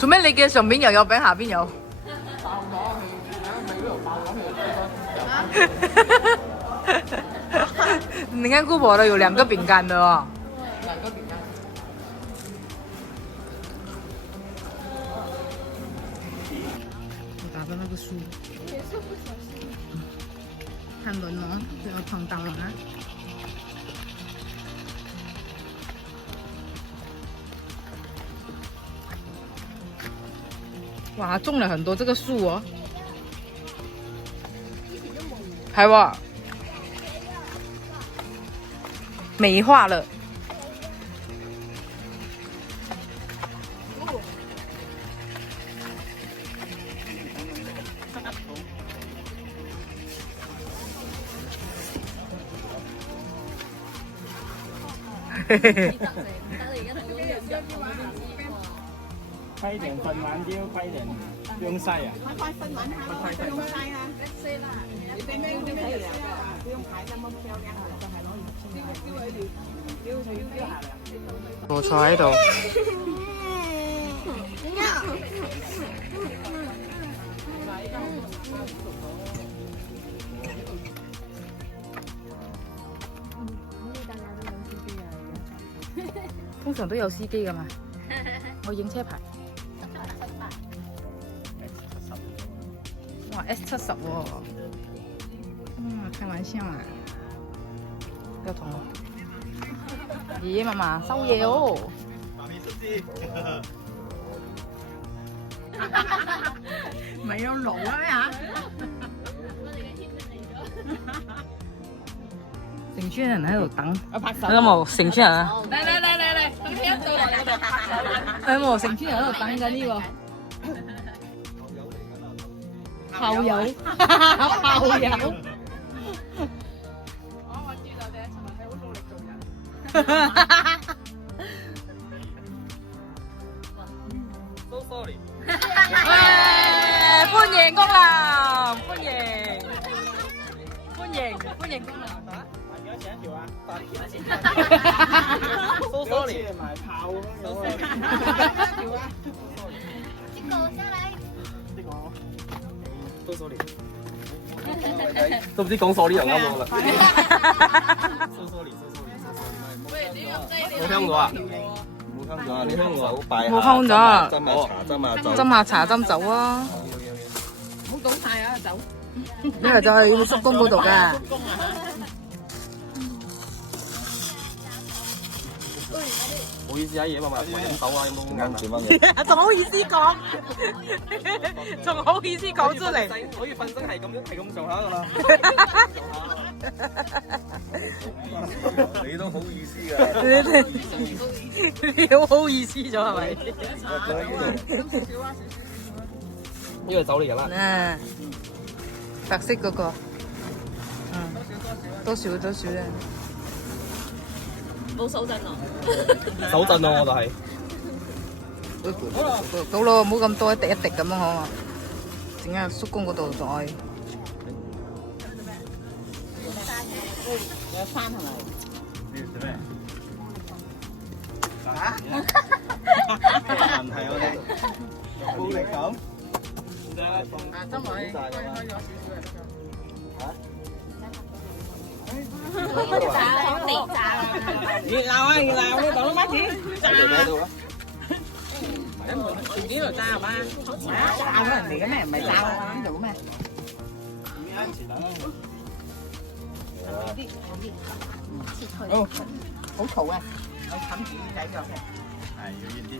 做咩？你嘅上邊又有餅，下邊有？爆咗佢，喺尾嗰度爆咗佢。你看姑婆的有2個餅乾的哦。2個餅乾。我打的那個書。看輪哦，這個碰到了啊。哇，種了很多這個樹哦。係喎。美化了。批定瞓晚啲，批定用西啊！快分碗下，快用晒啊！你俾咩俾咩嚟啊？不用排咁樣漂亮，就係攞嚟標下嚟。我坐喺度。通常都有司機㗎嘛。我影車牌。哇 S70 喎。開玩笑啊！不要捅我。咦，媽媽收嘢哦。咪有爐啊咩嚇？成村人喺度等，有冇成村人啊？嚟，咁聽到嚟我哋拍手。有冇成村人喺度等緊呢個炮友？炮友。我知道你尋日係好努力做人。So sorry。歡迎光臨，歡迎光臨。幾多錢一條啊？So sorry。埋炮咁樣。條啊。這個下來。呢個。So sorry。都唔知講 sorry 又啱我啦。So sorry。冇香咗啊？冇香咗啊？你香手拜下。冇香咗。斟下茶，斟下酒啊！唔好倒晒啊酒。呢個就係叔公嗰度㗎。唔好意思啊，嘢嘛，飲酒啊，飲到咁緊啊！仲好意思講，仲好意思講出嚟。我月份真係咁上下噶啦。你都好意思㗎。你好好意思咗係咪？呢個酒嚟㗎啦。嗯，白色嗰個，多少咧。冇手震啊！手震啊！我就係。到咯，唔好咁多，一滴一滴咁樣好嘛。整下叔公嗰度再。有山係咪？你做咩？嚇？問題我哋冇力咁。真係開咗少少嚟。熱鬧啊！熱鬧，你當乜嘢？炸啊！前邊度炸係嘛？炸咗人哋嘅咩？唔係炸我呢度嘅咩？好，好嘈啊！我冚住耳仔咗嘅。係要熱啲。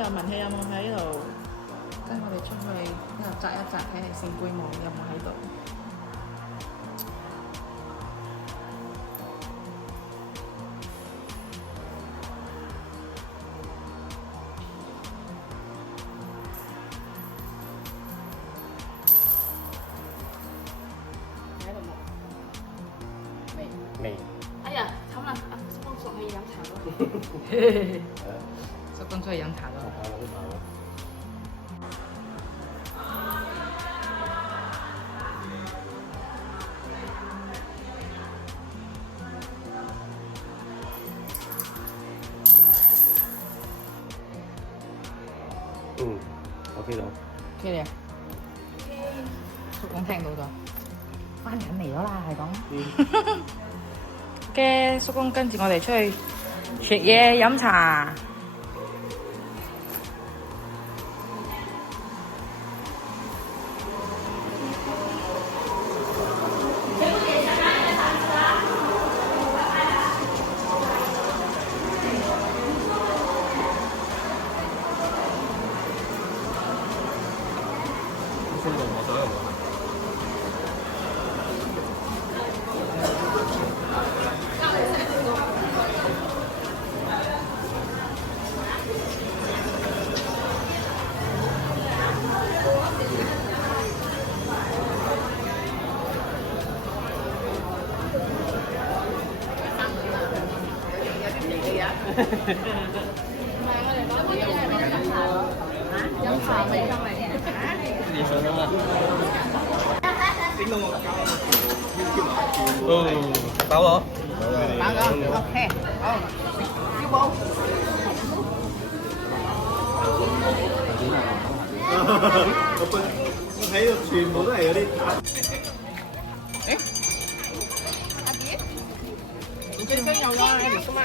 之後問佢有冇喺度，跟住我哋出去之後摘一摘睇下聖貝母有冇喺度。未。哎呀，慘啦！阿叔公送去飲茶咯。叔公出去飲茶咯。嗯，OK 到。 OK 咧。叔公聽到咗，翻緊嚟咗啦，係講。嘅叔公跟住我哋出去食嘢飲茶。送到我手入喎。你說什麼？嗯，飽咗。飽咗，OK，好，要冇？我睇到全部都係嗰啲。最新有啊，你哋送咩？